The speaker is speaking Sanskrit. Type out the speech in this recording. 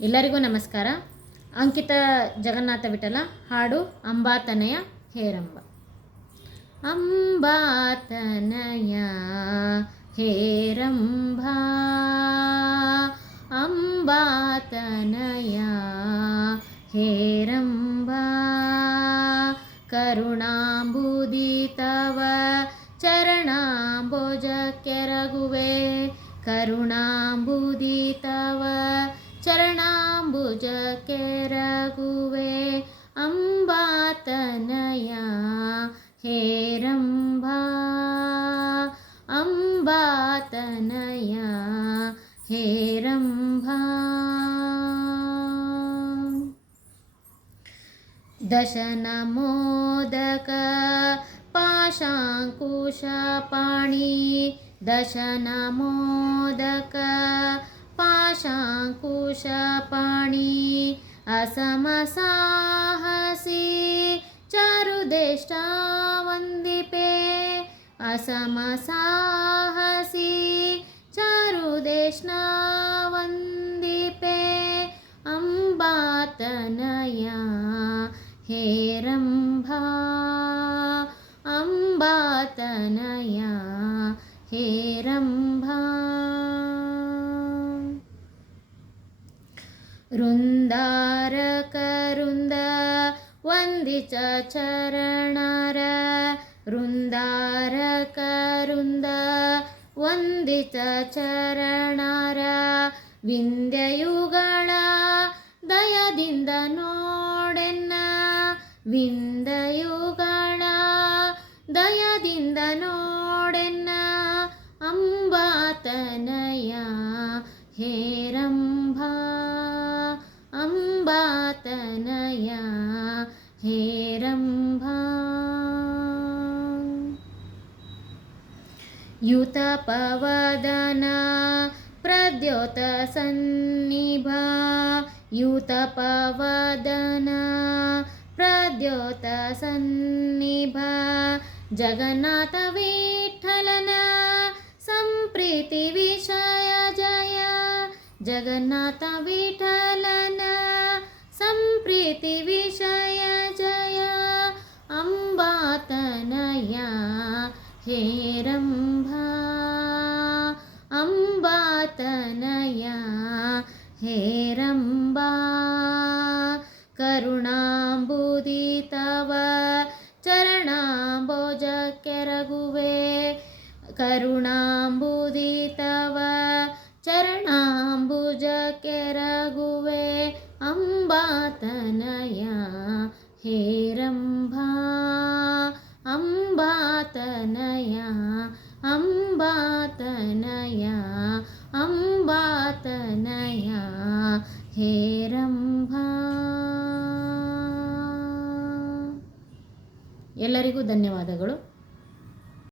ಎಲ್ಲರಿಗೂ ನಮಸ್ಕಾರ. ಅಂಕಿತ ಜಗನ್ನಾಥ ವಿಠಲ, ಹಾಡು ಅಂಬಾತನಯ ಹೇರಂಬ. ಅಂಬಾತನಯ ಹೇರಂಬ ಅಂಬಾತನಯ ಹೇರಂಬ. ಕರುಣಾಂಬುದಿ ತವ ಚರಣಾಂಬೋಜ ಕೆರಗುವೆ ಕರುಣಾಂಬುದಿ ತವ चरणाम्बुज केर कुवे अम्बातनय हेरम्भा। अम्बा हेरम्भा। दशनमोदक पाशाङ्कुशपाणि दशनमोदक पाशाङ्कु पाशाङ्कुशपाणि असमसाहसि चारुदेष्टा वन्दिपे असमसाहसि चारुदेष्णा वन्दिपे अम्बातनया हेरम्भा अम्बातनया हेरम्भा ವೃಂದಾರಕರುಂದ ವಂದಿಚ ರುಂದಾರ ವೃಂದಾರಕರುಂದ ವಂದಿತ ಚರಣಾರ. ವಿಂದ್ಯಯುಗಳ ದಯದಿಂದ ನೋಡೆನ್ನ. ವಿಂದಯು तनया हेरम्भा युतपवदना प्रद्योतसन्निभा। युतपवदना प्रद्योतसन्निभा। जगन्नाथविठ्ठलना सम्प्रीतिविषय जय जगन्नाथविठ्ठलना सम्प्रीतिविषय जया अम्बातनया हेरम्भा। अम्बातनया हेरम्बा करुणाम्बुदि तव चरणाम्बोजक्यरगुवे करुणाम्बुदि तव चरणां ಅಂಬಾತನಯ ಹೇರಂಭಾ ಅಂಬಾತನಯ ಅಂಬಾತನಯ ಅಂಬಾತನಯ ಹೇರಂಭ ಎಲ್ಲರಿಗೂ ಧನ್ಯವಾದಗಳು.